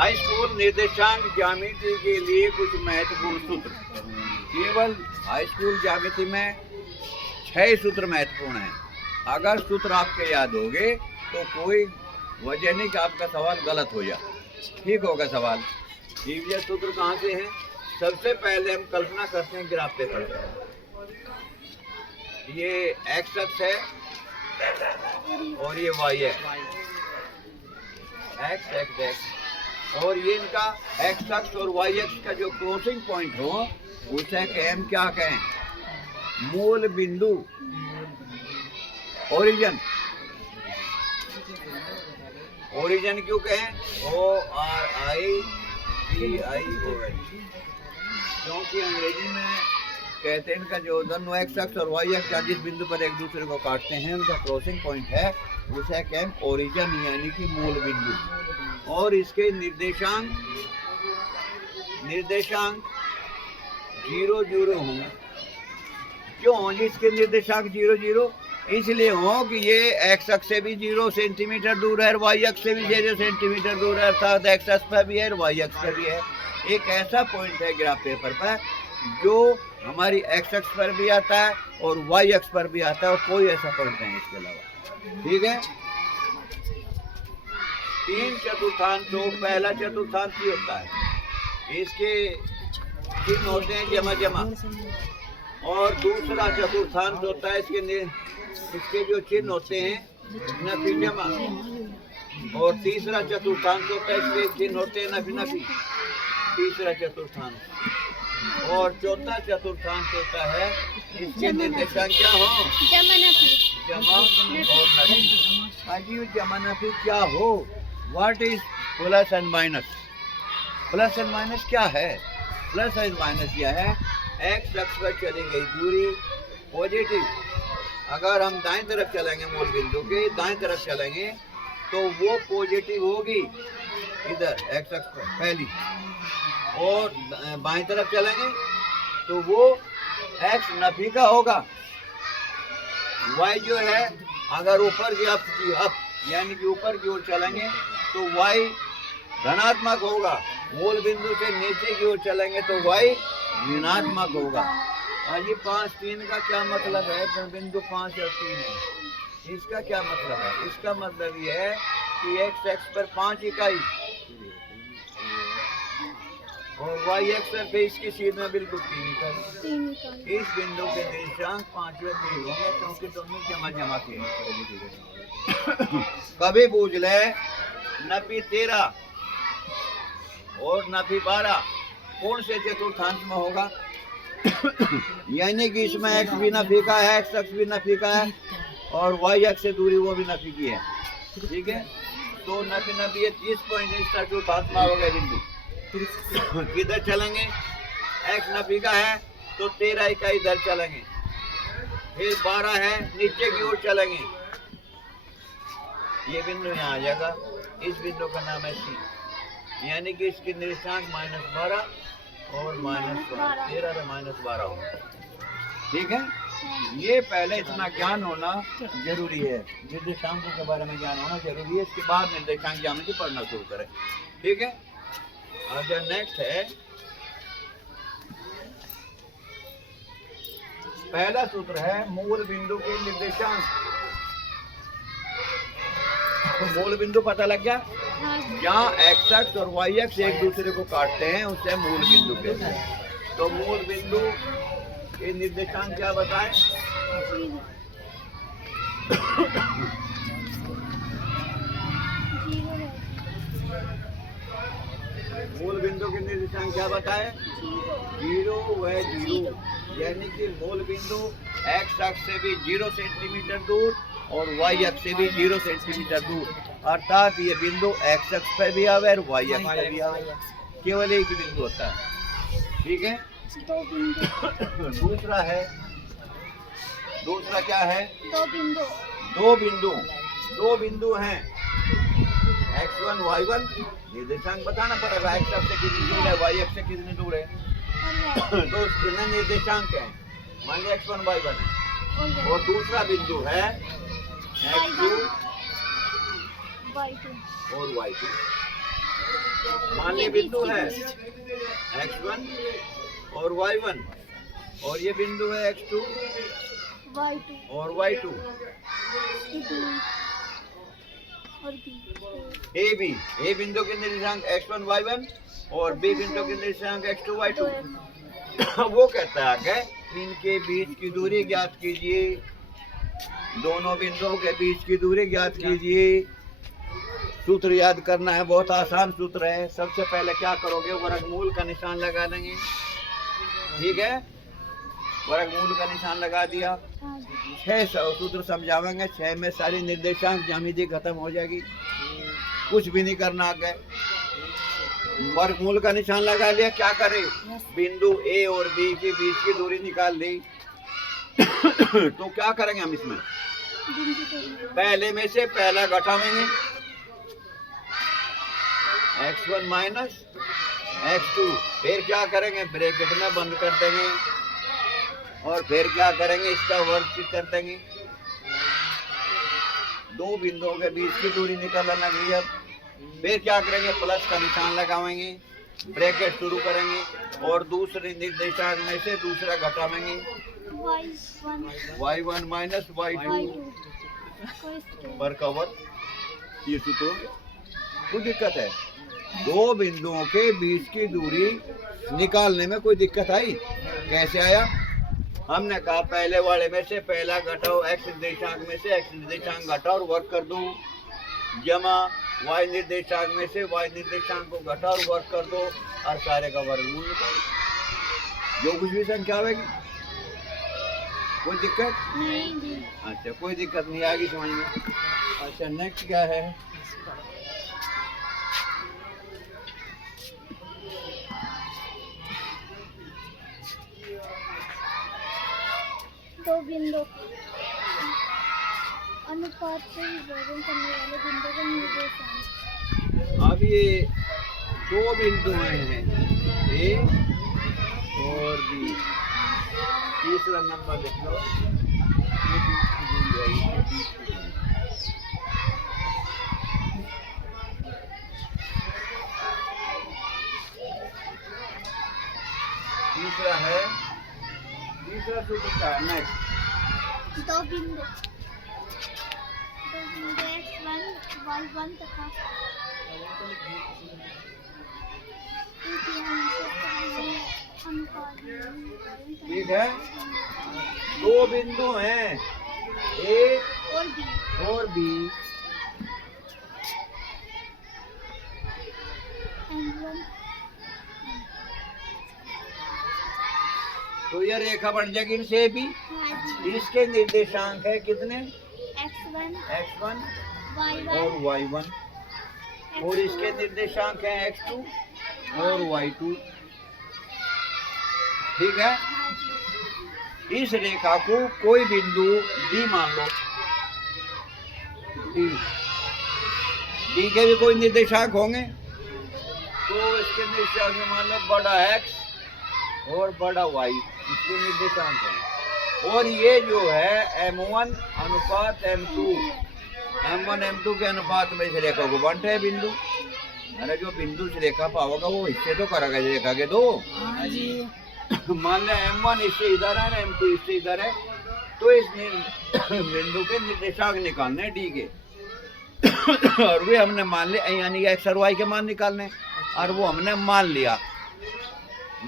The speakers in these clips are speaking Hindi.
हाई स्कूल निर्देशांक ज्यामिति के लिए कुछ महत्वपूर्ण सूत्र। केवल हाई स्कूल ज्यामिति में 6 सूत्र महत्वपूर्ण हैं। अगर सूत्र आपके याद होंगे तो कोई वजह नहीं कि आपका सवाल गलत हो जाए, ठीक होगा सवाल। ये सूत्र कहाँ से हैं? सबसे पहले हम कल्पना करते हैं ग्राफ पेपर पर। ये एक्स अक्ष है और ये वाई है, एक्स एक्स एक्स, और ये इनका एक्स अक्ष और वाई अक्ष का जो क्रॉसिंग पॉइंट हो उसे हम क्या कहें? मूल बिंदु, ओरिजिन। ओरिजिन क्यों कहें? ORIGION, क्योंकि अंग्रेजी में कहते हैं इनका जो दोनों एक्स अक्ष और वाई अक्ष जिस बिंदु पर एक दूसरे को काटते हैं उनका क्रॉसिंग पॉइंट है, उसे कहें ओरिजिन यानी कि मूल बिंदु। और इसके निर्देशांक 0 0 हों। क्यों होंगे इसके निर्देशांक 0 0? इसलिए हो कि ये एक्स अक्ष से भी 0 सेंटीमीटर दूर है, वाई अक्ष से भी 0 सेंटीमीटर दूर है, अर्थात एक्स अक्ष पर भी है, वाई अक्ष पर भी है। एक ऐसा पॉइंट है ग्राफ पेपर पर जो हमारी एक्स अक्ष पर भी आता है और वाई अक्ष पर भी आता है, और कोई ऐसा पॉइंट नहीं इसके अलावा, ठीक है। 3 चतुर्थांशों, पहला चतुर्थांश ही होता है, इसके चिन्ह होते हैं जमा जमा, और दूसरा चतुर्थांश होता है इसके जो चिन्ह होते हैं नफी जमा, और तीसरा चतुर्थांश होता है इसके चिन्ह होते हैं नफी नफी, तीसरा चतुर्थांश। और चौथा चतुर्थांश होता है इसके निर्देशांक क्या हो? जमा और नफी। अजी जमा नफी क्या हो? What is plus and minus? Plus and minus क्या है? प्लस एंड माइनस यह है एक्स अक्ष पर चली गई दूरी पॉजिटिव। अगर हम दाएं तरफ चलेंगे, मूल बिंदु के दाएं तरफ चलेंगे तो वो पॉजिटिव होगी इधर एक्स अक्ष पर पहली, और बाएं तरफ चलेंगे तो वो एक्स नफी का होगा। वाई जो है अगर ऊपर की अप यानी कि ऊपर की ओर चलेंगे तो वाई धनात्मक होगा, मूल बिंदु से नीचे की ओर चलेंगे तो वाई ऋणात्मक होगा। अजी 5 3 का क्या मतलब है? तो बिंदु 5 और 3 है, इसका क्या मतलब है? इसका मतलब यह है कि एक्स एक्स पर 5 इकाई और वाई एक्स पर इसकी सीध में बिल्कुल 3 इकाई। इस बिंदु के निर्देशांक 5 व 3 होंगे क्योंकि दोनों जमा जमा के हैं। कभी पूछ ले नफी 13 और नफी 12 कौन से चतुर्थांश में होगा? यानी कि इसमें एक्स भी नफी का है, एक्स अक्ष भी नफी का है, और वाई अक्ष से दूरी वो भी नफी की है, ठीक है। तो नफी नफी 30 पॉइंट इस चतुर्थांश में होगा बिंदु। किधर चलेंगे? एक्स नफी का है तो 13 इकाई इधर चलेंगे, फिर 12 है नीचे की ओर चलेंगे, ये बिंदु यहाँ आ जाएगा। इस बिंदु का नाम है सी, यानी कि इसके निर्देशांक -12 और -12, 13 और -12 होगा, ठीक है। ये पहले इतना ज्ञान होना जरूरी है, निर्देशांकों के बारे में ज्ञान होना जरूरी है, इसके बाद निर्देशांक ज्यामिति पढ़ना शुरू करें, ठीक है। अगर नेक्स्ट है पहला सूत्र है मूल बिंदु के निर्देशांक। तो मूल बिंदु पता लग गया, जहाँ एक्स अक्ष और वाई अक्ष एक दूसरे को काटते हैं उसे मूल बिंदु कहते हैं। तो मूल बिंदु के निर्देशांक क्या बताएं? मूल बिंदु के निर्देशांक क्या बताए? 0 व 0, यानी कि मूल बिंदु एक्स अक्ष से भी 0 सेंटीमीटर दूर और वाई अक्ष से भी 0 सेंटीमीटर दूर, अर्थात ये बिंदु एक्स अक्ष पर भी आवे और वाई अक्ष पर भी आवे, केवल एक ही बिंदु होता है, ठीक है। दूसरा क्या है? दो बिंदु हैं x1 y1, निर्देशांक बताना पड़ेगा, एक्स अक्ष से कितनी दूर है, वाई अक्ष से कितनी दूर है। तो इसमें निर्देशांक है, मान लीजिए x1 y1 है, और दूसरा बिंदु है x2 और y2, मान ली बिंदु है x1 और y1 और ये बिंदु है x2 और y2 और AB। A बिंदु के निर्देशांक x1 y1 और B बिंदु के निर्देशांक x2 y2। वो कहता है कि इनके बीच की दूरी ज्ञात कीजिए, दोनों बिंदुओं के बीच की दूरी ज्ञात कीजिए। सूत्र याद करना है, बहुत आसान सूत्र है। सबसे पहले क्या करोगे, वर्गमूल का निशान लगा देंगे। ठीक है, वर्गमूल का निशान लगा दिया। 6 सूत्र समझावेंगे, 6 में सारी निर्देशांक ज्यामिति खत्म हो जाएगी, कुछ भी नहीं करना आगे। वर्गमूल का निशान लगा लिया, क्या करें, बिंदु ए और बी के बीच की दूरी निकाल ली। तो क्या करेंगे हम इसमें, पहले में से पहला घटाएंगे, x1 माइनस x2। फिर क्या करेंगे, ब्रैकेट में बंद कर देंगे और फिर क्या करेंगे, इसका वर्ग कर देंगे। दो बिंदुओं के बीच की दूरी निकालना चाहिए। अब फिर क्या करेंगे, प्लस का निशान लगाएंगे, ब्रैकेट शुरू करेंगे और दूसरे निर्देशांक में से दूसरा घटाएंगे, y1 माइनस y2 पर कवर। ये सूत्र कोई दिक्कत है, दो बिंदुओं के बीच की दूरी निकालने में कोई दिक्कत आई? कैसे आया, हमने कहा पहले वाले में से पहला घटाओ, x निर्देशांक में से x निर्देशांक घटाओ और वर्ग कर दो, जमा y निर्देशांक में से y निर्देशांक को घटाओ और वर्ग कर दो और सारे का वर्गमूल निकालो। जो कुछ भी संख्या आएगी, कोई दिक्कत नहीं। अच्छा, कोई दिक्कत नहीं आएगी समझ में। अच्छा, नेक्स्ट क्या है, दो बिंदु अनुपात से विभाजन करने वाले बिंदु का निर्देशांक। अब ये दो बिंदु हैं, ए और बी। तीसरा नंबर लिख लो, तीसरा है, तीसरा सूत्र क्या है, नेक्स्ट। दो बिंदु x1 y1 तथा ठीक है, दो बिंदु हैं, ए और बी, तो ये रेखा बन जाएगी इनसे भी। इसके निर्देशांक है कितने, x1 और y1 और इसके निर्देशांक है x2 और y2। ठीक है, इस रेखा को कोई बिंदु D मान लो, D के भी कोई निर्देशांक होंगे, तो इसके निर्देशांक में मान लो बड़ा x और बड़ा y, इसके निर्देशांक है। और ये जो है m1 अनुपात m2, m1 m2 के अनुपात में इस रेखा को बनते है बिंदु। अरे जो बिंदु इस रेखा पाओगा वो हिस्से तो करेगा इस रेखा के दो। मान लें m1 इससे इधर है, m2 इससे इधर है, तो इस बिंदु के निर्देशांक निकालने डी के। और वे हमने मान लिया, यानी x और y के मान निकालने, और वो हमने मान लिया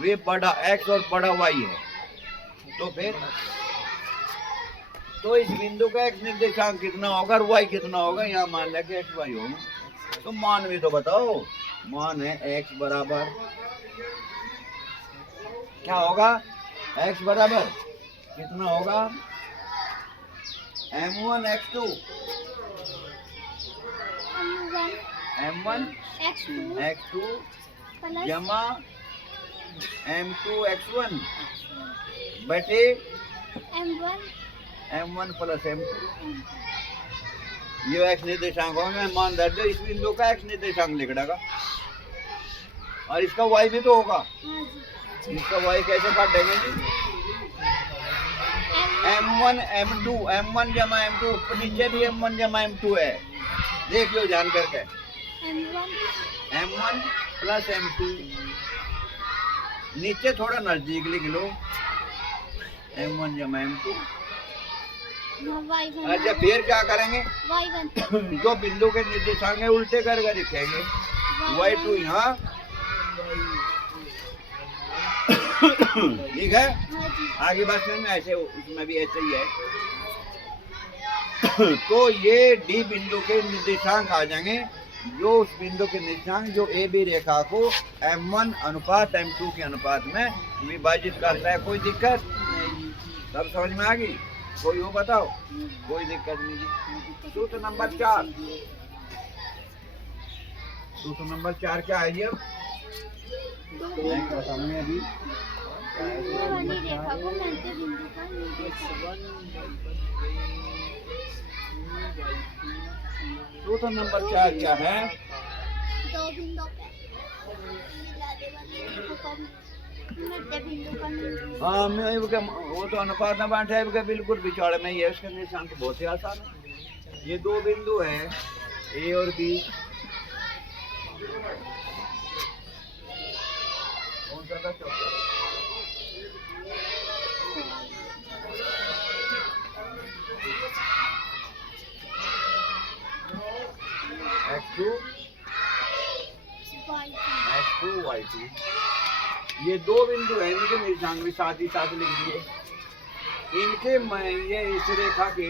वे बड़ा x और बड़ा y है। तो फिर तो इस बिंदु का x निर्देशांक कितना होगा और y कितना होगा, यहाँ मान लिया कि x y होगा। तो मान भी तो बताओ, मान है x बराबर क्या होगा, x बराबर कितना होगा, m1 x2 x2 जमा m2 x1 बटे m1 प्लस m2। ये x निर्देशांक होगा, मान दर्ज इस बिंदु का x निर्देशांक लिख देगा और इसका y भी तो होगा। इसका y कैसे काटेंगे जी, m1 m2 m1 जमा m2, नीचे भी m1 जमा m2 है, देख लो जान करके। M1 M1 plus M2। नीचे थोड़ा नजदीक लिख लो, M1 जमा M2। Y1 अच्छा फिर क्या करेंगे? Y1 जो बिंदु के निर्देशांक है उल्टे करके लिखेंगे। Y2 यहाँ, ठीक है। हाँ जी। आगे बात में ऐसे, उसमें भी ऐसे ही है। तो ये डी बिंदु के निर्देशांक आ जाएंगे, जो उस बिंदु के निर्देशांक जो ए बी रेखा को M1 अनुपात M2 के अनुपात में विभाजित करता है। कोई दिक्कत? सब समझ में आ गई? कोई हो बताओ? कोई दिक्कत नहीं। सूत्र नंबर 4। सूत्र नंबर 4 क्या है जी? अब बताऊंगे अभी। वाली रेखा को मध्य बिंदु का निर्देशांक। सूत्र नंबर 4 क्या है? दो बिंदु पे मिलाने वाली रेखा को मध्य बिंदु का निर्देशांक। हाँ, मैं वो तो अनुपात न बांटे है, बिल्कुल बिचौड़े में ही है। उसका निर्देशांक बहुत ही आसान है। ये दो बिंदु है ए और बी। कौन सा था? चौथा। X2 X2 Y2। ये दो बिंदु है, इनके निर्देशांक भी साथ ही साथ लिख दिए। इनके ये इस रेखा के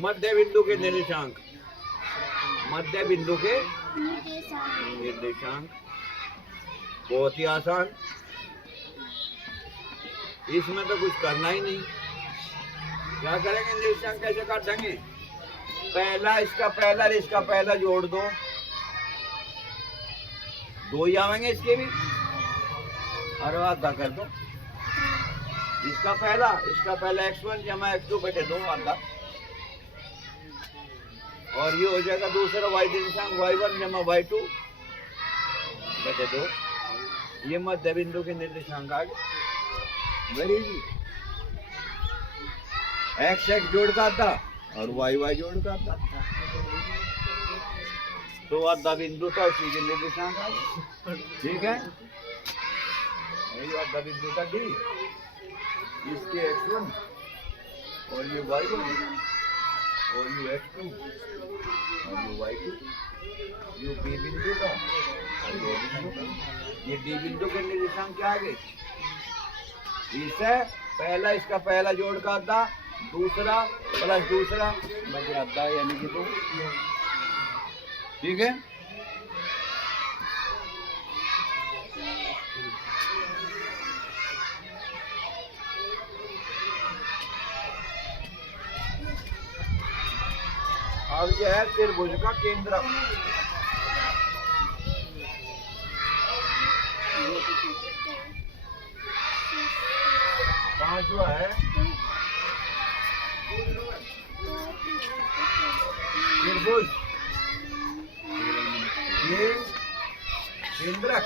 मध्य बिंदु के निर्देशांक, मध्य बिंदु के निर्देशांक बहुत ही आसान। इसमें तो कुछ करना ही नहीं। क्या करेंगे? निर्देशांक कैसे काट देंगे? पहला इसका पहला और इसका पहला जोड़ दो, दो ही आवेंगे इसके भी। और आधा कर दो। इसका पहला X1 जमा X2 बटे 2 आधा। और ये हो जाएगा दूसरा Y निर्देशांक Y1 जमा Y2 बटे 2। ये मध्य बिंदु के निर्देशांक आ गए। Very easy. X जोड़ का आधा और Y जोड़ का आधा, तो आधा बिंदु था, उसी के निर्देशांक आ गए। ठीक है, यही आधा बिंदु था D, इसके X1 और ये Y1 और ये X2 और ये Y2, ये B बिंदु का और ये बिंदु का। ये D बिंदु के निर्देशांक क्या आ गए? इसे पहला, इसका पहला जोड़ का आधा, दूसरा प्लस दूसरा बटे आधा, यानी कि 2। ठीक है। अब जो है त्रिभुज का केंद्र, पांचवा है त्रिभुज ये केंद्रक,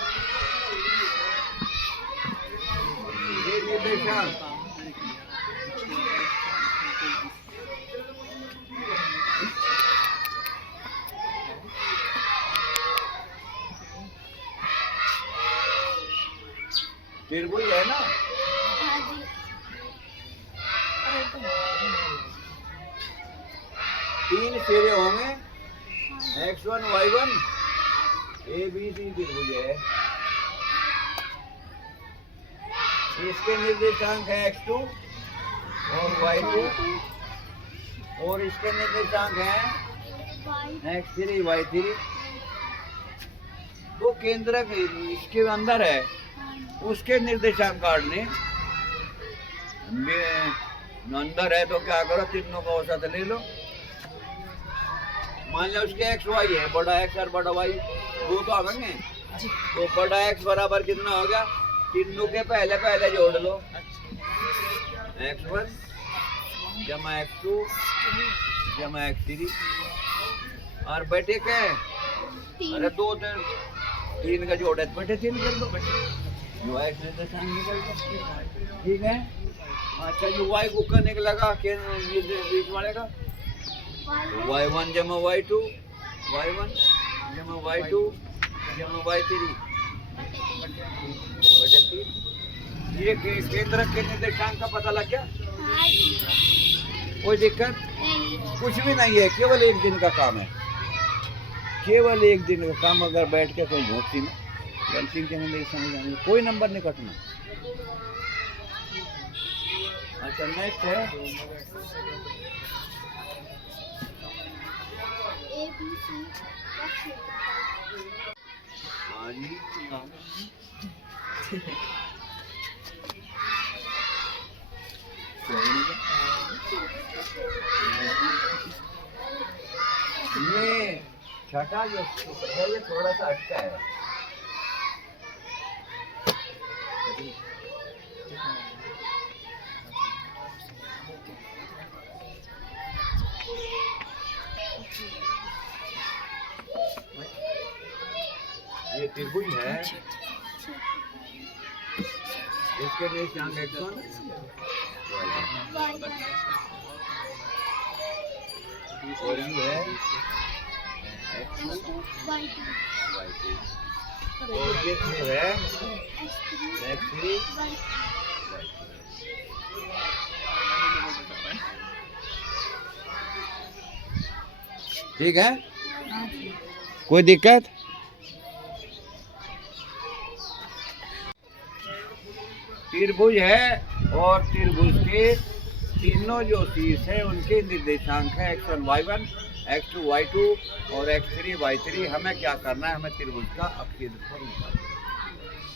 ये निर्देशांक। त्रिभुज है ना? हाँ जी। 3 सिरे होंगे, X1 Y1 ABC त्रिभुज है। इसके निर्देशांक है X2 और Y2 और इसके निर्देशांक हैं X3 Y3। तो केंद्र इसके अंदर है, उसके निर्देशांक काटने अंदर है। तो क्या करो, तीनों का औसत ले लो। मान लो उसके X Y है, बड़ा X और बड़ा Y, दो तो आवेंगे। तो बड़ा X बराबर कितना हो गया? तीनों के पहले पहले जोड़ लो, X1 जमा X2 जमा X3 और बटे क्या है? अरे 2 3 का जोड़ है, बटे 3 कर दो, जो X निर्देशांक निकल गया। ठीक है। अच्छा ये y को करने के लगा के ये बीच वाले का y1 जमा y2 y1 जमा y2 जमा y3 बटे 3। ये केंद्र के निर्देशांक का पता लग गया? हाँ जी। कोई दिक्कत नहीं। कुछ भी नहीं है, केवल एक दिन का काम है, केवल एक दिन का काम। अगर बैठ के कहीं झोंकती में गलती के नहीं समझ आनी, कोई नंबर नहीं कटना। अच्छा नेक्स्ट है ABC का क्षेत्रफल। हाँ जी ये छठा जो है ये थोड़ा सा अटका है। ये त्रिभुज है, इसके निर्देशांक x1 और ये है x2 Y2 और ये है X3 x3 Y3। ठीक है, कोई दिक्कत? त्रिभुज है और त्रिभुज के तीनों जो शीर्ष है उनके निर्देशांक है x1 y1 x2 y2 और x3 y3। हमें क्या करना है? हमें त्रिभुज का क्षेत्रफल निकालना।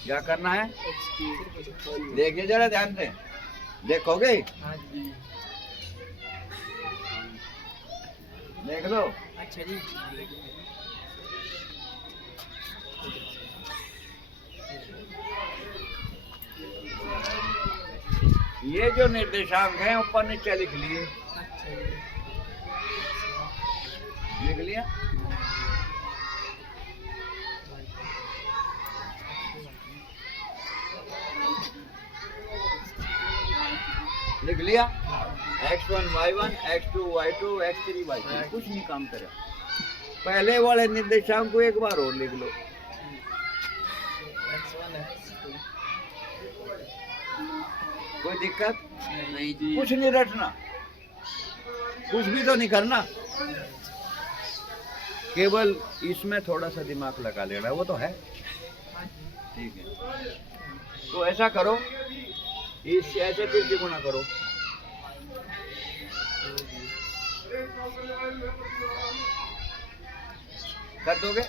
क्या करना है? देखिए जरा ध्यान से, देखोगे? देख लो। अच्छा जी। ये जो निर्देशांक हैं ऊपर नीचे लिख लिए, लिख लिया। लिख लिया x1 y1 x2 y2 x3 y3। कुछ नहीं काम करा। पहले वाले निर्देशांक को एक बार और लिख लो। कोई दिक्कत नहीं जी। कुछ नहीं रटना, कुछ भी तो नहीं करना, केवल इसमें थोड़ा सा दिमाग लगा लेना, वो तो है। ठीक है, तो ऐसा करो, इससे ऐसे फिर से गुणा करो। कर दोगे?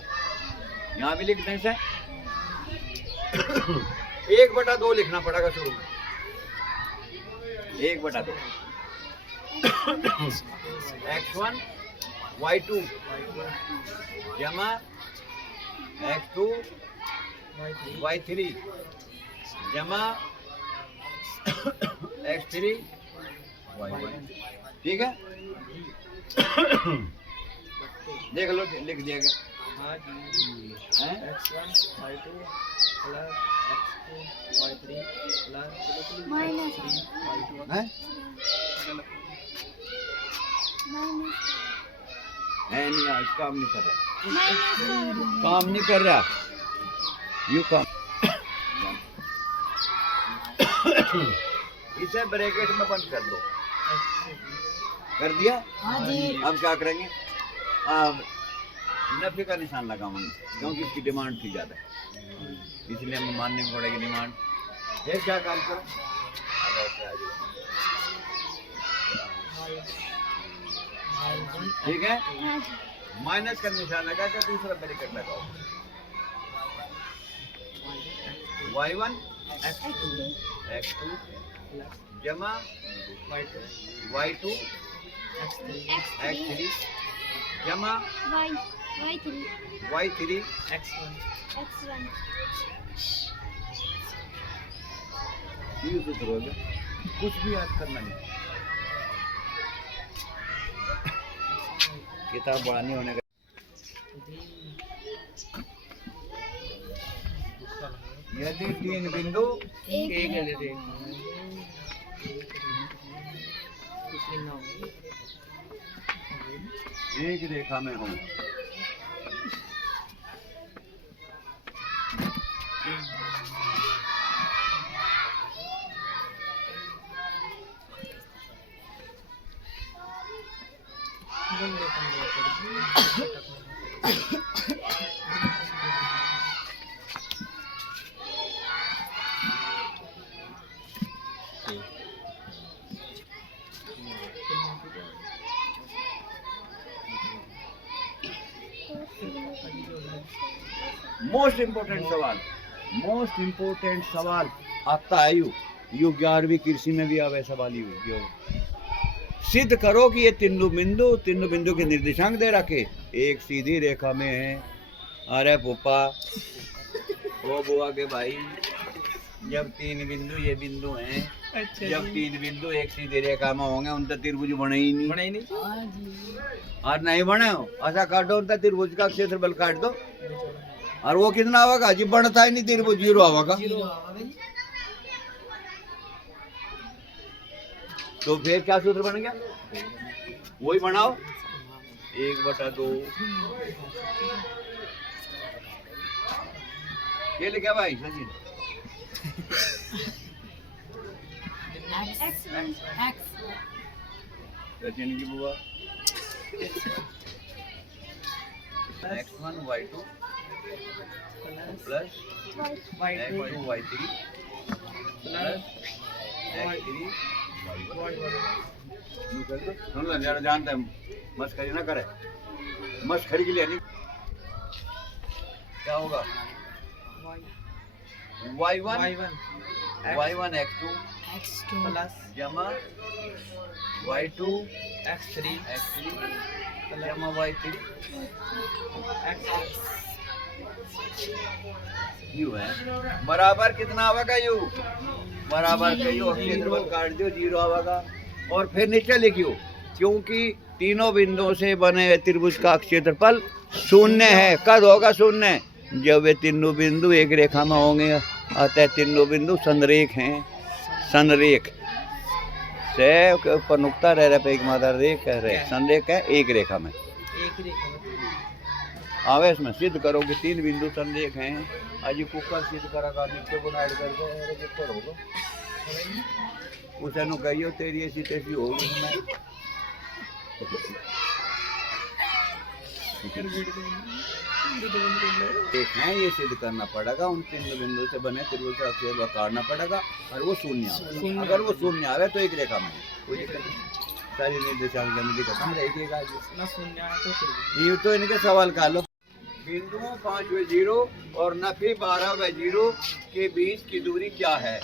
यहाँ भी लिख दें से 1/2 लिखना पड़ेगा शुरू में। 1/2 x1 y2 जमा x2 y3 जमा x3 y1। ठीक है, देख लो, लिख दिया गया। हाँ जी। हैं? x1 y2 plus x2 y3 plus minus y1। हैं? है नहीं, आज काम नहीं कर रहा, काम नहीं कर रहा, यू काम। इसे ब्रैकेट में बंद कर दो। कर दिया? हाँ जी। अब क्या करेंगे? अब नफे का निशान लगाऊंगे, क्योंकि इसकी डिमांड थी ज़्यादा, इसलिए हमें मानने को पड़ेगी डिमांड। फिर क्या काम करो? अब ऐसे आ जाओ। ठीक है, हाँ जी। माइनस का निशान लगा कर दूसरा ब्रैकेट लगाओ। y1 x2 जमा y2 x3 जमा y3 X1 ये सूत्र हो गया, कुछ भी याद करना नहीं। किताब बड़ा नहीं होने का। यदि 3 बिंदु एक एक रेखा में हूँ। मोस्ट इम्पोर्टेंट सवाल आता है यू 11वीं कृषि में भी आवे सवाल यू सिद्ध करो कि ये तीनों बिंदु के निर्देशांक दे रखे एक सीधी रेखा में है। अरे पुप्पा वो बुआ के भाई, जब तीन बिंदु ये बिंदु हैं, जब तीन बिंदु एक सीधी रेखा में होंगे उनका त्रिभुज बने ही नहीं। और नहीं बने हो ऐसा काटो उनका त्रिभुज का क्षेत्रफल काट दो और वो कितना आवेगा जी, बनता ही नहीं त्रिभुज, 0 आवेगा। तो फिर क्या सूत्र बन गया, वही बनाओ 1/2। ये लिखा भाई सचिन, सचिन की बुआ x1 y2 plus x2 y3 plus x3 सुन लो यार, जानते हैं मस्करी ना करे, मस्करी के लिए नहीं। क्या होगा y1 x2 प्लस जमा y2 x3 जमा y3 यू है बराबर कितना आवेगा, यू बराबर के यू क्षेत्रफल काट दो 0 आवेगा। और फिर नीचे लिखियो, क्योंकि तीनों बिंदुओं से बने हुए त्रिभुज का क्षेत्रफल 0 है। कब होगा 0? जब वे तीनों बिंदु एक रेखा में होंगे। अतः तीनों बिंदु संरेख हैं। संरेख से ऊपर नुक्ता रह रहा पे एक मादा रेख कह रहे, संरेख है एक रेखा में। आवेश में सिद्ध करो कि तीन बिंदु संरेख हैं। आज कुकर सिद्ध करा नीचे को ऐड करके ऊपर होगा, उसे नु कहियो तेरी ऐसी तैसी होगी। एक है ये सिद्ध करना पड़ेगा, उन तीन बिंदु से बने त्रिभुज का क्षेत्रफल काटना पड़ेगा और वो 0। अगर वो 0 आवे तो एक रेखा में कोई दिक्कत नहीं, सारी निर्देशांक ज्यामिति खत्म रहेगी। ये तो इनके सवाल का लो, बिंदु 5/0 और नफी 12/0 के बीच की दूरी क्या है।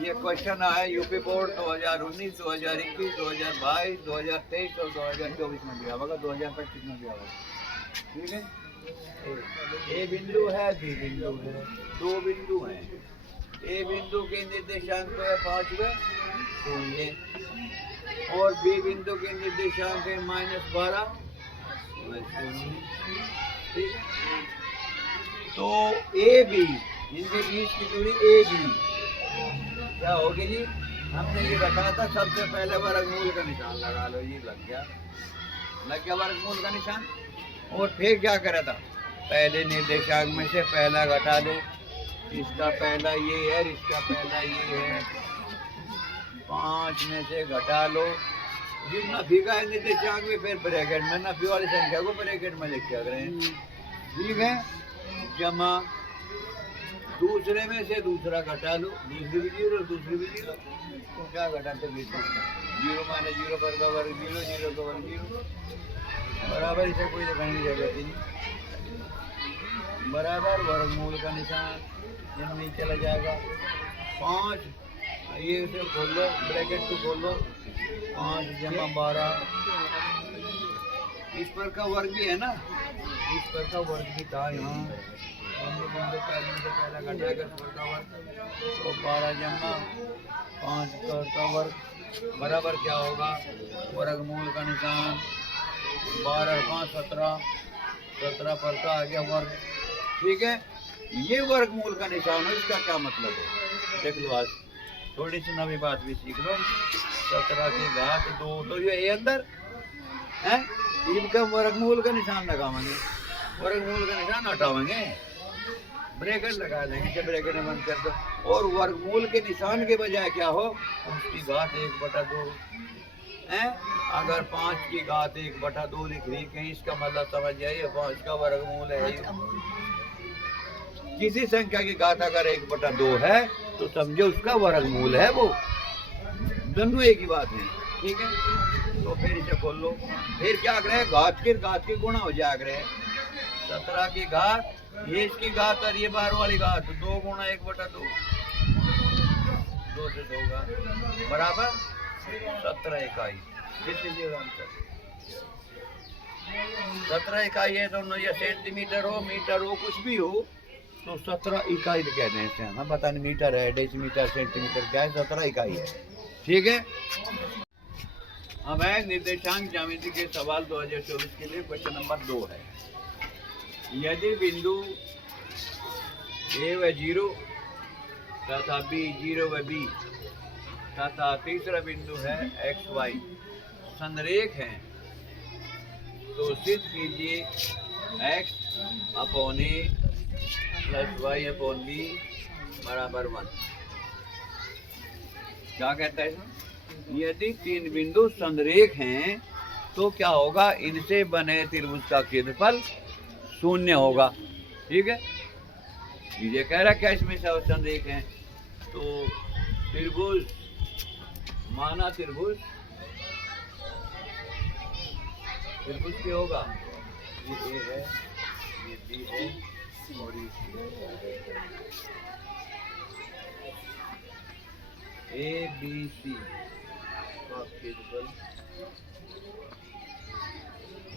ये क्वेश्चन आया यूपी बोर्ड 2019, 2021, 2022, 2023 और 2024 में भी आएगा, 2025 में भी आएगा। ठीक है, ए बिंदु है, बी बिंदु है, 2 बिंदु हैं। ए बिंदु के निर्देशांक तो है 5 0 और बी बिंदु के निर्देशांक है -12 0। ठीक है, तो ए बी इनके बीच की दूरी ए बी क्या होगी जी। हमने ये बताया था सबसे पहले वर्गमूल का निशान लगा लो, ये लग गया वर्गमूल का निशान। और फिर क्या करा था, पहले निर्देशांक में से पहला घटा लो, इसका पहला ये है, इसका पहला ये है, 5 में से घटा लो जिस नफी का है निर्देशांक में, फिर ब्रैकेट में नफी वाली संख्या को ब्रैकेट में लिख के करें। ठीक है, जमा दूसरे में से दूसरा घटा लो, दूसरी भी 0 दूसरी भी 0, तो क्या घटाते 0 - 0 पर का वर्ग 0, 0 का वर्ग 0 बराबर। इसे कोई दिखाने की जरूरत ही नहीं, बराबर वर्गमूल का निशान यहाँ नहीं चला जाएगा। 5 ये इसे खोल लो, ब्रैकेट को खोल लो, 5 जमा 12 इस पर का वर्ग भी है ना, इस पर का वर्ग भी था यहाँ, पहला घटाकर का वर्ग तो 12 जमा 5 का वर्ग बराबर क्या होगा, वर्गमूल का निशान 12 5 17 17 पर का आ गया वर्ग। ठीक है, ये वर्गमूल का निशान है, इसका क्या मतलब है देख लो। आज थोड़ी सी नवी बात भी सीख लो। 17 की घात 2, तो ये ए अंदर है, इनका वर्गमूल का निशान लगाएंगे, वर्गमूल का निशान हटाएंगे, ब्रैकेट लगा देंगे कि ब्रैकेट में बंद कर दो, और वर्गमूल के निशान के बजाय क्या हो, उसकी घात 1/2 है। अगर 5 की घात 1/2 लिख रही कहीं, इसका मतलब समझ जाइए 5 का वर्गमूल है। किसी संख्या की घात अगर 1/2 है तो समझो उसका वर्गमूल है वो, दोनों एक ही बात है, ठीक है। तो फिर इसे खोल लो, फिर क्या करे, घात के गुणा हो जाएगा। 17 की घात, ये इसकी घात और ये बाहर वाली घात, 2 गुणा 1/2, 2 से 2 का बराबर 17 इकाई। इस लीजिएगा आंसर 17 इकाई है। दोनों ये सेंटीमीटर हो, मीटर हो, कुछ भी हो, तो 17 इकाई कहते हैं इसे। हाँ, पता नहीं मीटर है, डेसीमीटर, सेंटीमीटर, क्या है, 17 इकाई है, ठीक है। अब है निर्देशांक ज्यामिति के सवाल 2024 के लिए क्वेश्चन नंबर 2 है। यदि बिंदु ए व 0 तथा बी 0 व बी तथा तीसरा बिंदु है एक्स वाई संरेख हैं, तो सिद्ध कीजिए एक्स अपॉन ए प्लस वाई अपॉन बी बराबर 1। क्या कहता है इसमें, यदि 3 बिंदु संरेख हैं तो क्या होगा, इनसे बने त्रिभुज का क्षेत्रफल 0 होगा, ठीक है। ये कह रहा क्या इसमें सब संरेख हैं, तो त्रिभुज माना त्रिभुज क्या होगा, ये ए है, ये बी है और ये ए बी सी का क्षेत्रफल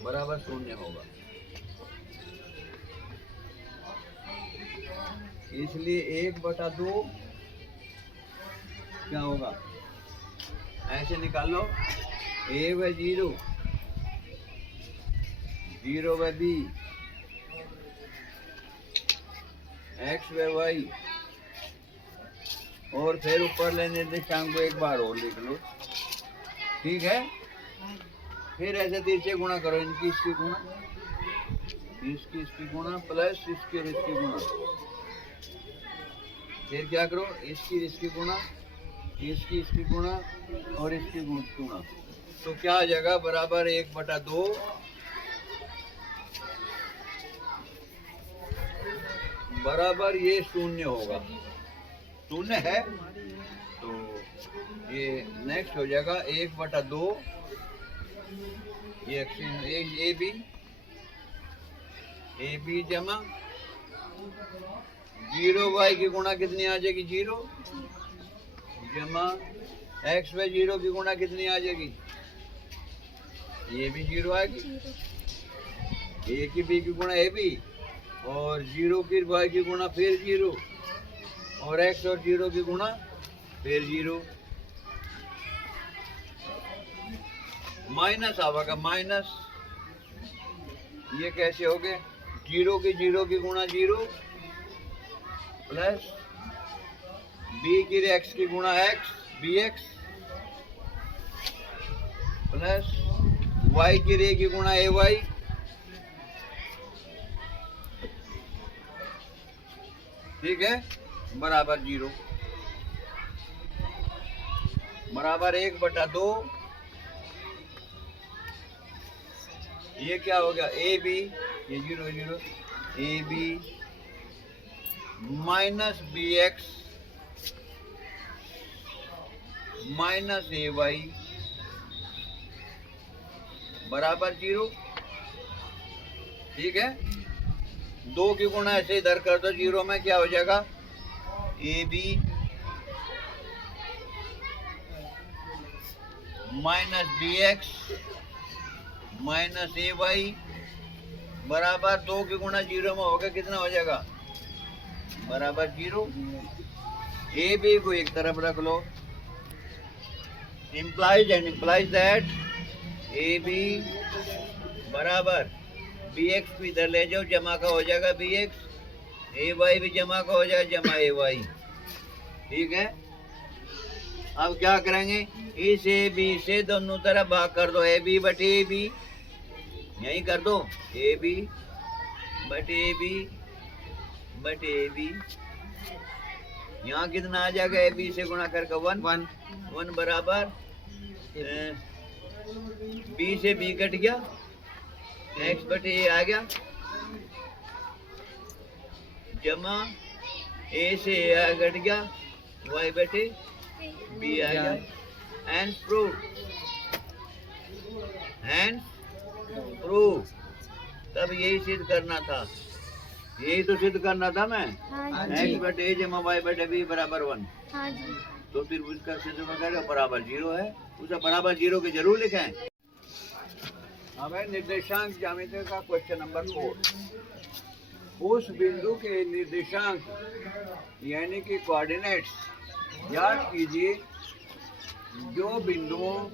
बराबर 0 होगा। इसलिए 1/2 क्या होगा, ऐसे निकाल लो, ए व 0, 0 व बी, एक्स व वाई, और फिर ऊपर ले निर्देशांक को एक बार और लिख लो, ठीक है। फिर ऐसे 3 से गुणा करो, इनकी इसकी गुणा, इसकी गुणा प्लस इसकी और इसकी गुणा, फिर क्या करो, इसकी गुणा, इसकी गुणा और इसकी गुणा, तो क्या आ जाएगा, बराबर 1/2 बराबर ये 0 होगा, 0 है, तो ये नेक्स्ट हो जाएगा 1/2 ये ए बी जमा 0 वाई की गुणा कितनी आ जाएगी, 0 जमा एक्स व 0 की गुणा कितनी आ जाएगी, ये भी 0 आएगी, ए की बी की गुणा ए बी, और 0 की वाई की गुणा फिर 0, और एक्स और 0 की गुणा फिर 0, माइनस आवेगा, माइनस ये कैसे हो गए, 0 की गुणा 0 प्लस बी की एक्स की गुणा X B X plus Y की रे की गुणा ए वाई, ठीक है, बराबर 0 बराबर 1/2। ये क्या हो गया, ए बी, ये 0 A B minus B X minus A Y बराबर 0, ठीक है। 2 की गुणा ऐसे इधर कर दो, 0 में क्या हो जाएगा, A B minus B X minus A Y बराबर 2 की गुणा 0 में होगा, कितना हो जाएगा, बराबर 0। ए बी को एक तरफ रख लो, implies and implies that A B बराबर बी एक्स भी इधर ले जाओ, जमा का हो जाएगा बी एक्स, ए वाई भी जमा का हो जाएगा, जमा ए वाई, ठीक है। अब क्या करेंगे, इस ए बी से दोनों तरफ भाग कर दो, ए बी बटे ए बी, यही कर दो, ए बी बटे ए बी बटे ए बी। यहाँ कितना आ जाएगा, ए बी से गुणा करके 1 1 बराबर बी से बी कट गया, एक्स बटे ए आ गया, जमा ए से ए कट गया, वाई बटे बी आ गया। And prove, and prove. तब यही सिद्ध करना था, यही तो सिद्ध करना था मैं। हाँ एक्स बटे ए जमा वाई बटे बी बराबर 1। हाँ जी। तो फिर उसका सिद्ध करेगा बराबर 0 है, उसे बराबर 0 के जरूर लिखें। अब है निर्देशांक ज्यामिति का क्वेश्चन नंबर 4। उस बिंदु के निर्देशांक यानी कि कोऑर्डिनेट्स याद कीजिए जो बिंदुओं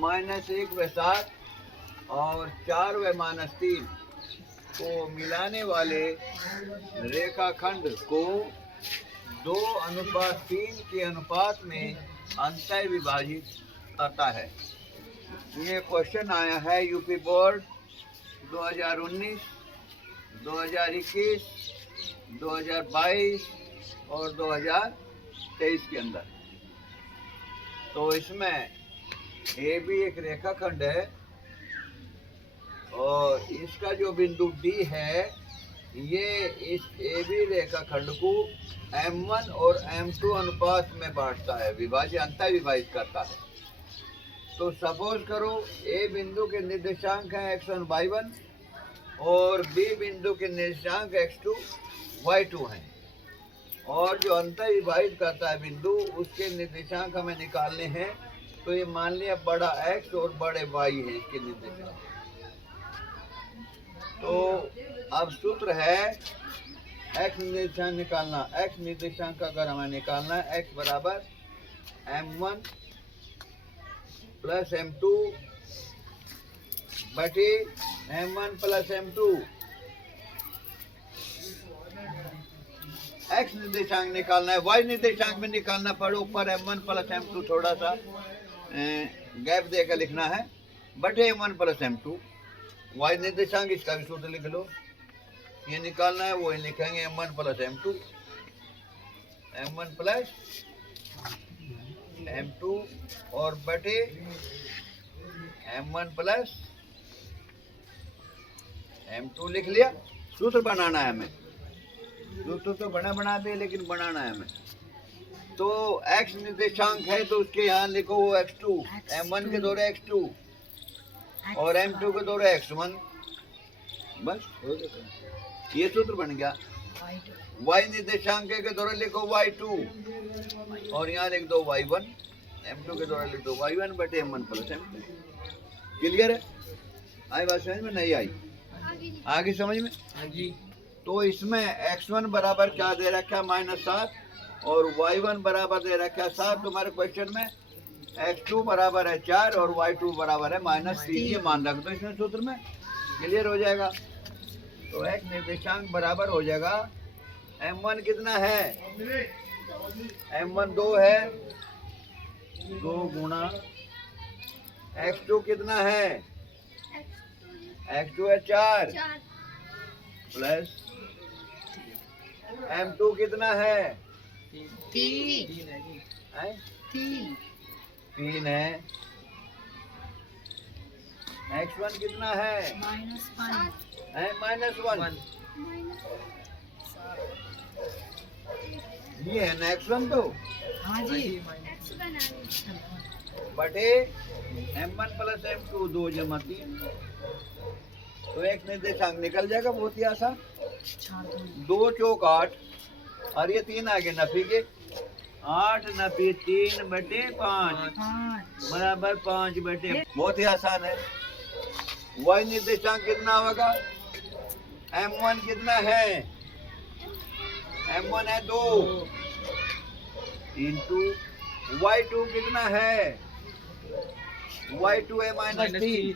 -1 व 7 और 4 व -3 को मिलाने वाले रेखाखंड को 2:3 के अनुपात में अंतः विभाजित करता है। ये क्वेश्चन आया है यूपी बोर्ड 2019, 2021, 2022 और 2023 के अंदर। तो इसमें ए बी एक रेखाखंड है और इसका जो बिंदु डी है ये इस ए बी रेखाखंड को M1 और M2 अनुपात में बांटता है, विभाजित अंतः विभाजित करता है। तो सपोज करो ए बिंदु के निर्देशांक है x1 y1 और बी बिंदु के निर्देशांक x2 y2 हैं, और जो अंतः विभाजित करता है बिंदु उसके निर्देशांक हमें निकालने हैं। तो ये मान लिया बड़ा x और बड़े y है इसके निर्देशांक। तो अब सूत्र है x निर्देशांक निकालना, x निर्देशांक का अगर हमें निकालना है x बराबर m1 प्लस m2 बटे m1 प्लस m2। x निर्देशांक निकालना है, y निर्देशांक में निकालना पड़ो ऊपर m1 प्लस m2 थोड़ा सा गैप देकर लिखना है, बटे m1 प्लस m2। y निर्देशांक इसका भी सूत्र लिख लो, ये निकालना है वो लिखेंगे m1 plus m2, m1 plus m2 और बटे m1 प्लस m2 लिख लिया। सूत्र बनाना है हमें, सूत्र तो बना दिए लेकिन बनाना है हमें। तो x निर्देशांक है तो उसके यहाँ लिखो वो x2, m1 के दौरे x2 और m2 के दौरे x1, बस हो गया। ये सूत्र बन गया। y निर्देशांक के दौरे लिखो y2 और यहाँ लिख दो y1, m2 के दौरे लिख दो y1 बटे m1 प्लस m2। क्लियर है? आई बात समझ में? नहीं आई? आगे समझ में? तो इसमें x1 बराबर क्या दे रखा है -7 और y1 बराबर दे रखा है 7। तुम्हारे क्वेश्चन में x2 बराबर है 4 और y2 बराबर है -3, ये मान रख दो इसमें सूत्र में, क्लियर हो जाएगा। तो x निर्देशांक बराबर हो जाएगा m1 कितना है, m1 2 है, 2 गुणा x2 कितना है, x2 है 4 प्लस m2 कितना है, 3 है, x1 कितना है, -1, ये है ना x1 तो बटे m1 प्लस m2 2 जमा 3। तो एक निर्देशांक निकल जाएगा बहुत ही आसान, 2 चौक 8 और ये 3 आगे नफी के 8 नफी 3 बटे 5 बराबर 5 बटे, बहुत ही आसान है। y निर्देशांक कितना होगा, m1 कितना है, m1 है 2 इंटू y2 कितना है, y2 है -3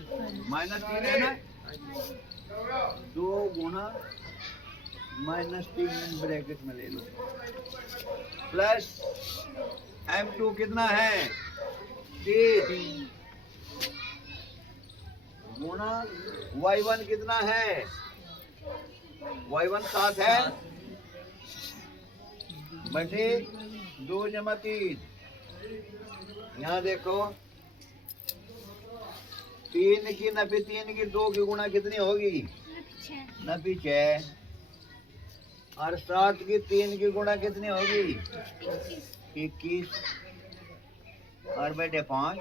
है ना, 2 गुणा -3 ब्रैकेट में ले लो प्लस M2 कितना है 3 गुना Y1 कितना है Y1 7 है बटे 2 जमा 3। यहाँ देखो 3 की नफी 3 की 2 की गुणा कितनी होगी नफी 6 और 7 की 3 की गुणा कितनी होगी 21 और बेटे 5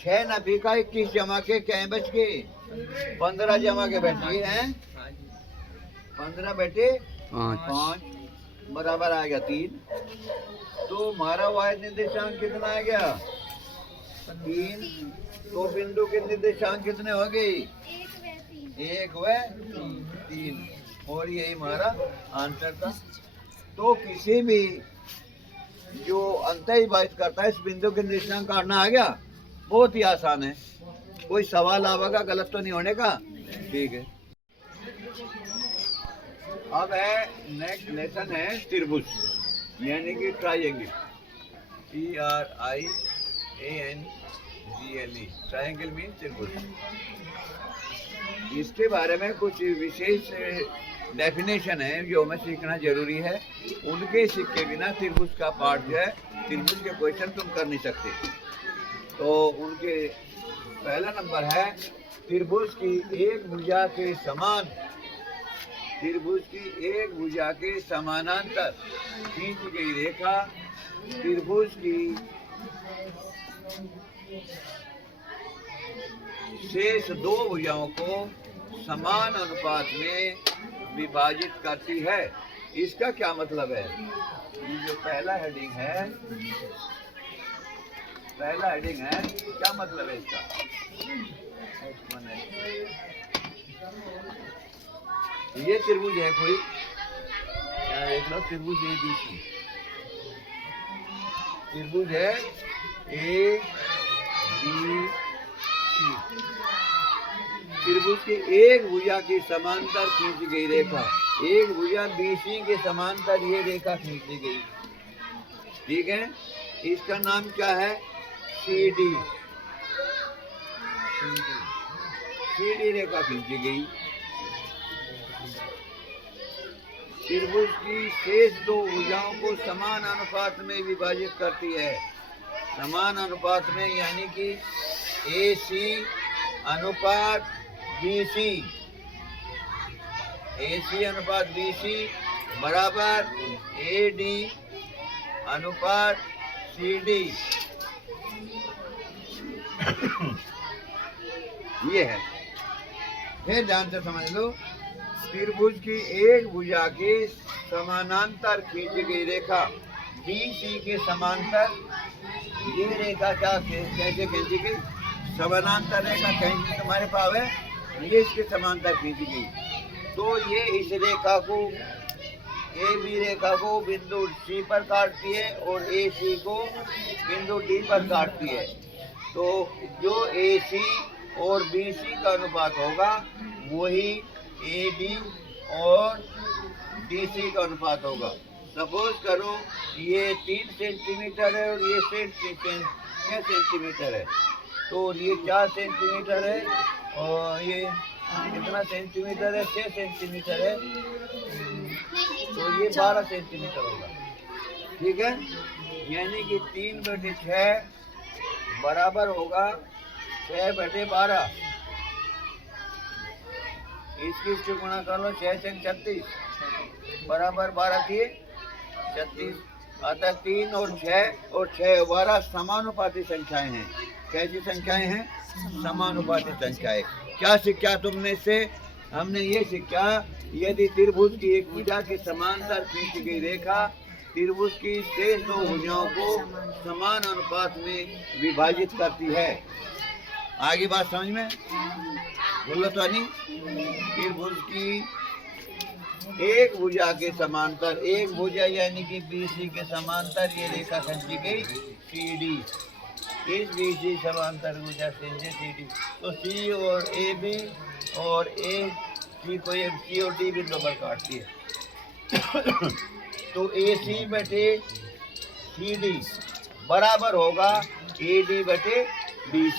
6 नफी का 21 जमा के क्या बच के 15 जमा के बैठे हैं 15 बेटे 5 बराबर आ गया 3। तो हमारा वाहिद निर्देशांक कितना आ गया 3। तो बिंदु के निर्देशांक कितने हो गए 1 व 3 और यही हमारा आंसर था। तो किसी भी जो अंतः बात करता है इस बिंदु के निर्देशांक काटना आ गया बहुत ही आसान है। कोई सवाल आवेगा गलत तो नहीं होने का ठीक है। अब है नेक्स्ट लेसन है त्रिभुज यानी कि ट्रायंगल TRIANGLE ट्रायंगल मीन त्रिभुज। इसके बारे में कुछ विशेष डेफिनेशन है जो हमें सीखना जरूरी है। उनके सीख के बिना त्रिभुज का पाठ जो है त्रिभुज के क्वेश्चन तुम कर नहीं सकते। तो उनके पहला नंबर है त्रिभुज की एक भुजा के समान त्रिभुज की एक भुजा के समानांतर खींची गई रेखा त्रिभुज की शेष 2 भुजाओं को समान अनुपात में विभाजित करती है। इसका क्या मतलब है ये जो पहला हेडिंग है क्या मतलब है इसका ये त्रिभुज है कोई यहाँ देख लो त्रिभुज ABC त्रिभुज है ABC त्रिभुज की एक भुजा की समांतर खींची गई रेखा एक भुजा BC के समांतर ये रेखा खींची गई ठीक है। इसका नाम क्या है CD रेखा खींची गई। त्रिभुज की शेष 2 भुजाओं को समान अनुपात में विभाजित करती है। समान अनुपात में यानी कि AC अनुपात BC बराबर AD अनुपात CD ये है। फिर ध्यान से समझ लो त्रिभुज की एक भुजा के समानांतर खींची गई रेखा BC के समांतर ये रेखा क्या कैसे खींची गई समानांतर रेखा खींची तुम्हारे पास है ये इसके समांतर खींची गई। तो ये इस रेखा को AB रेखा को बिंदु C पर काटती है और AC को बिंदु D पर काटती है। तो जो AC और BC का अनुपात होगा वही AD और DC का अनुपात होगा। सपोज करो ये 3 सेंटीमीटर है और ये 6 सेंटीमीटर है तो ये 4 सेंटीमीटर है और ये कितना सेंटीमीटर है 6 सेंटीमीटर है तो ये 12 सेंटीमीटर होगा ठीक है। यानी कि 3/6 बराबर होगा 6/12। इसकी गुणा कर लो 6 से 36 बराबर 12 की 36 अतः 3 और 6 12 समानुपाती संख्याएं हैं। कैसी संख्याएं हैं समानुपाती संख्याएं। क्या सीखा तुमने इससे हमने ये सीखा यदि त्रिभुज की एक भुजा के समांतर खींची गई रेखा त्रिभुज की शेष 2 भुजाओं को समान अनुपात में विभाजित करती है। आगे बात समझ में बोलो तो नहीं। त्रिभुज की एक भुजा के समांतर एक भुजा यानी कि BC के समांतर ये रेखा खींची गई CD इस BC समांतर भुजा से CD तो C और AB और C को C और D बिंदु पर काटती है। तो AC/CD CD बराबर होगा AD बटे BC।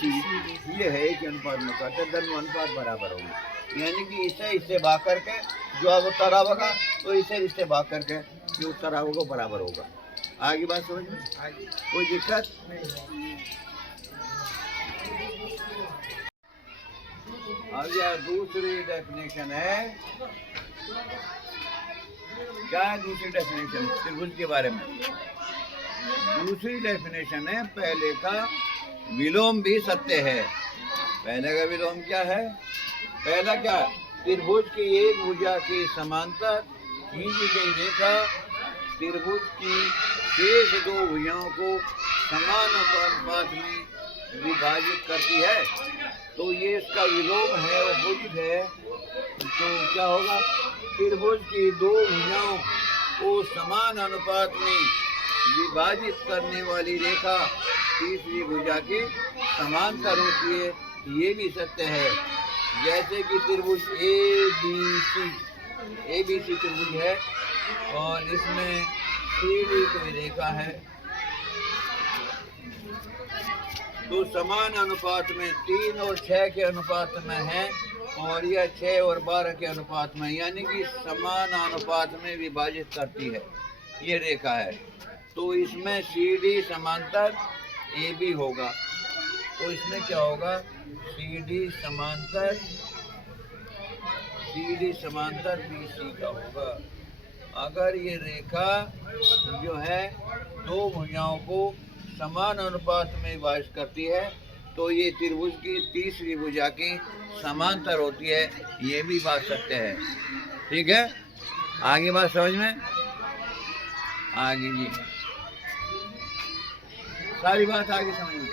ये है एक अनुपात में करते दोनों अनुपात बराबर होंगे, यानी कि इसे भाग करके जो अब उत्तर होगा तो इसे भाग करके जो उत्तर होगा बराबर होगा। आगे बात समझ में? कोई दिक्कत? अब यह दूसरी डेफिनेशन है। क्या है दूसरी डेफिनेशन त्रिभुज के बारे में? दूसरी डेफिनेशन है पहले का विलोम भी सत्य है। पहले का विलोम क्या है? पहला क्या? त्रिभुज की एक भुजा के समांतर खींची गई रेखा त्रिभुज की शेष दो भुजाओं को समान अनुपात में विभाजित करती है। तो ये इसका विलोम है, अपोजिट है। तो क्या होगा? त्रिभुज की दो भुजाओं को समान अनुपात में विभाजित करने वाली रेखा तीसरी भुजा के समांतर होती है। ये भी सत्य है। जैसे कि त्रिभुज ABC त्रिभुज है और इसमें CD कोई रेखा है, तो समान अनुपात में 3 और 6 के अनुपात में है और यह 6 और 12 के अनुपात में, यानी कि समान अनुपात में विभाजित करती है ये रेखा है। तो इसमें CD समांतर AB होगा। तो इसमें क्या होगा? CD समांतर BC का होगा। अगर ये रेखा जो है दो भुजाओं को समान अनुपात में विभाजित करती है तो ये त्रिभुज की तीसरी भुजा की समांतर होती है। ये भी बात सत्य है। ठीक है, आगे बात समझ में? आगे जी सारी बात आगे समझ में।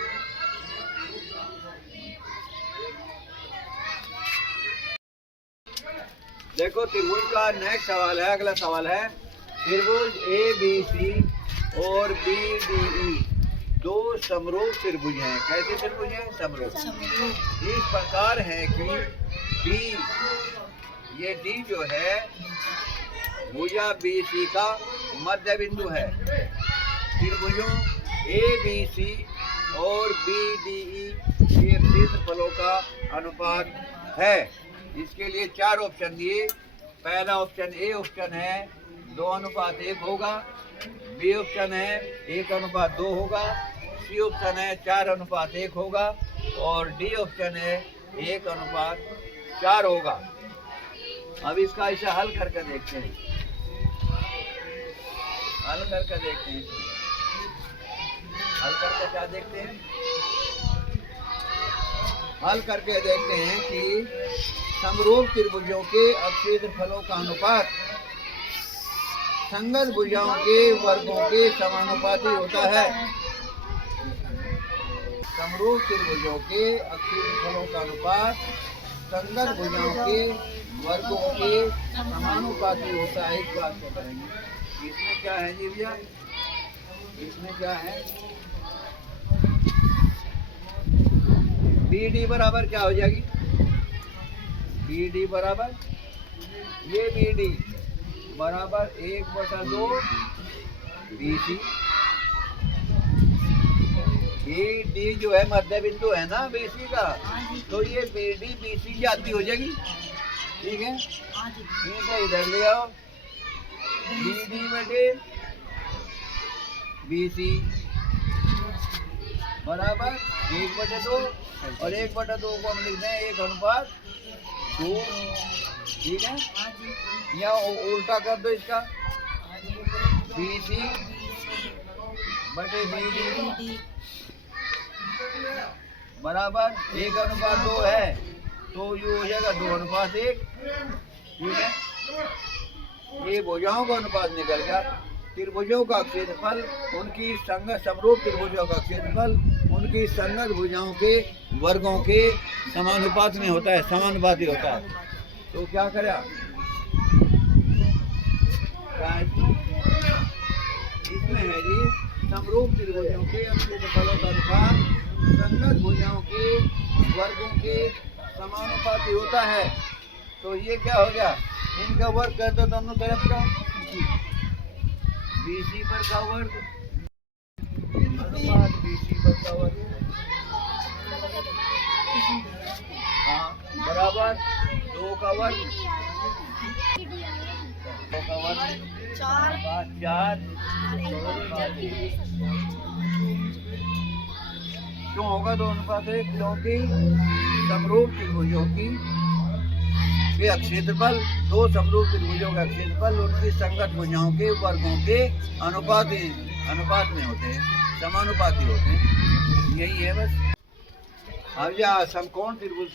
देखो त्रिभुज का नेक्स्ट सवाल है, अगला सवाल है त्रिभुज ABC और BDE दो समरूप त्रिभुज हैं। कैसे त्रिभुज हैं? समरूप। इस प्रकार है कि D जो है भुजा BC का मध्य बिंदु है। त्रिभुजों ABC और BDE के क्षेत्रफलों का अनुपात है। इसके लिए 4 ऑप्शन दिए। पहला ऑप्शन A ऑप्शन है 2:1 होगा, B ऑप्शन है 1:2 होगा, C ऑप्शन है 4:1 होगा और D ऑप्शन है 1:4 होगा। अब इसका ऐसा हल करके देखते हैं। हल करके देखते हैं। हल करके क्या देखते हैं? हल करके देखते हैं कि समरूप त्रिभुजों के क्षेत्रफलों का अनुपात संगत भुजाओं के वर्गों के समानुपाती होता है। समरूप त्रिभुजों के क्षेत्रफलों का अनुपात संगत भुजाओं के वर्गों के समानुपाती होता है। इस बात को करेंगे। इसमें क्या है जी भैया? इसमें क्या है? BD बराबर क्या हो जाएगी? BD बराबर ये BD बराबर 1/2 BC। ये D जो है मध्य बिंदु है ना BC का, तो ये BD BC की आती हो जाएगी। ठीक है, ठीक है, इधर ले आओ। BD बटे BC बराबर 1/2 और 1/2 को हम लिख दें 1:2। ठीक है, या उल्टा कर दो इसका। BC बटे BD बराबर 1:2 है, तो ये हो जाएगा 2:1। ठीक है, ये भुजाओं का अनुपात निकल गया। त्रिभुजों का क्षेत्रफल उनकी संगत समरूप त्रिभुजों का क्षेत्रफल उनकी संगत भुजाओं के वर्गों के समानुपात में होता है, समानुपाती होता है। तो क्या करें? इसमें है जी समरूप त्रिभुजों के क्षेत्रफलों का अनुपात संगत भुजाओं के वर्गों के समानुपाती होता है। तो ये क्या हो गया? इनका वर्ग कर दो दोनों तरफ का, BC पर का वर्ग अनुपात BC पर का वर्ग, हाँ, बराबर 2 का वर्ग, 2 का वर्ग, 4 क्यों होगा 2 अनुपात 1? क्योंकि समरूप त्रिभुजों की वे क्षेत्रफल, 2 समरूप त्रिभुजों का क्षेत्रफल उनकी संगत भुजाओं के वर्गों के अनुपात में होते हैं, समानुपाती होते हैं। यही है बस। अब यह समकोण त्रिभुज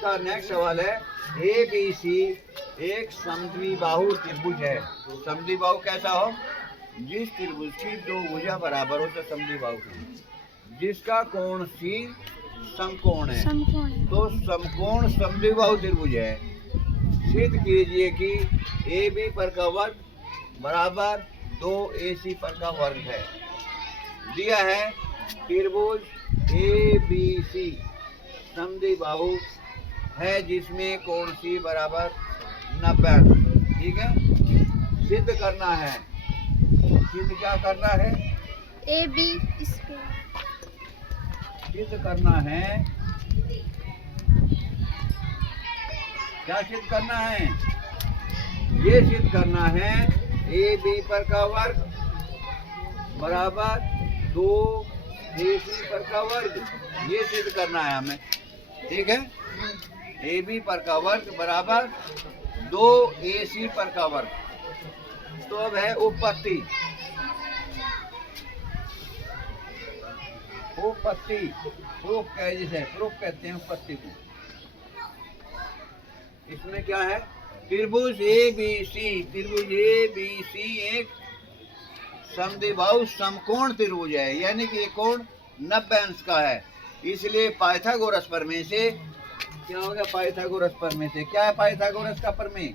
का नेक्स्ट सवाल है। ABC एक समद्विबाहु त्रिभुज है। समद्विबाहु कैसा हो? जिस त्रिभुज की 2 भुजा बराबर हो तो समद्विबाहु, जिसका कोण C समकोण है तो समकोण समद्विबाहु त्रिभुज है। सिद्ध कीजिए कि AB पर का वर्ग बराबर 2AC पर का वर्ग है। दिया है त्रिभुज ABC समद्विबाहु है जिसमें कोण C बराबर 90। ठीक है, सिद्ध करना है। सिद्ध क्या करना है? AB सिद्ध करना है। क्या सिद्ध करना है? ये सिद्ध करना है AB पर का वर्ग बराबर 2AC पर का वर्ग। ये सिद्ध करना है हमें। ठीक है, AB पर का वर्ग बराबर 2AC पर का वर्ग। तो अब है उपपत्ति। उपपत्ति प्रूफ है, जिसे प्रूफ कहते हैं उपपत्ति को। इसमें क्या है? त्रिभुज ABC एक समद्विबाहु समकोण त्रिभुज है, यानी कि ये कोण 90 अंश का है। इसलिए पाइथागोरस प्रमेय से क्या हो गया? पाइथागोरस प्रमेय से क्या है? पाइथागोरस का प्रमेय,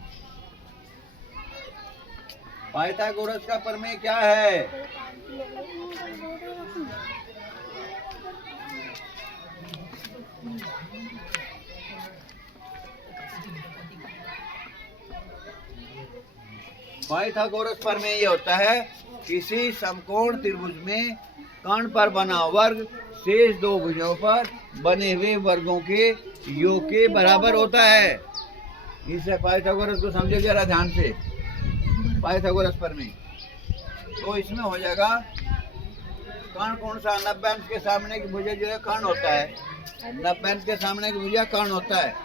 पाइथागोरस का प्रमेय क्या है? पाइथागोरस प्रमेय ये होता है किसी समकोण त्रिभुज में कर्ण पर बना वर्ग शेष 2 भुजों पर बने हुए वर्गों के योग के बराबर होता है। इससे पाइथागोरस को समझो जरा ध्यान से। पाइथागोरस प्रमेय तो इसमें हो जाएगा कर्ण कौन सा? 90 अंश के सामने की भुजा जो है कर्ण होता है। 90 अंश के सामने की भुजा कर्ण होता है।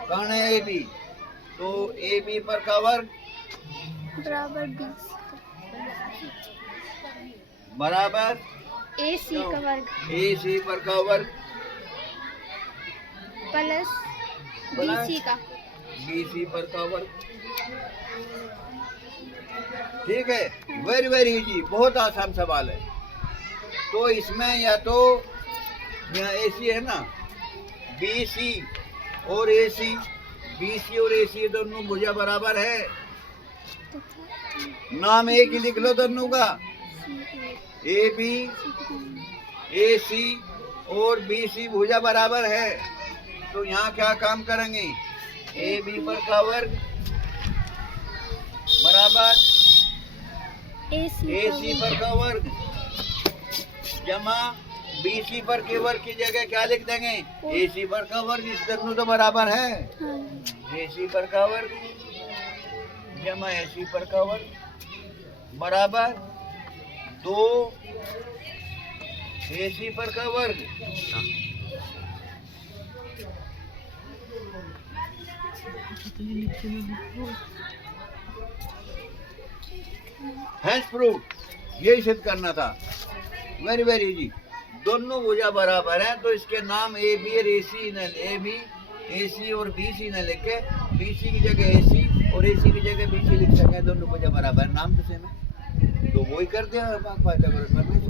कर्ण है AB, तो AB पर का वर्ग बराबर 20 बराबर AC का वर्ग AC पर का वर्ग प्लस BC पर का वर्ग। ठीक है, वेरी वेरी इजी, बहुत आसान सवाल है। तो इसमें या तो यहाँ AC है ना, BC और AC, BC और AC दोनों भुजा बराबर है। नाम एक ही लिख लो दोनों का, AB AC और BC भुजा बराबर है। तो यहाँ क्या काम करेंगे? AB पर का वर्ग बराबर AC पर का वर्ग जमा BC पर के वर्ग की जगह क्या लिख देंगे? AC पर का वर्ग। इस दोनों तो बराबर है। AC पर का वर्ग जमा AC पर का वर्ग बराबर 2 AC पर का वर्ग। हैंस प्रूफ, यही सिद्ध करना था। Very very easy. दोनों भुजा बराबर हैं तो इसके नाम AB और AC न AB AC और BC न लिख के BC की जगह AC और AC की जगह BC लिख सके। दोनों भुजा बराबर, नाम तो सेम है, तो वही कर दिया पाइथागोरस प्रमेय से।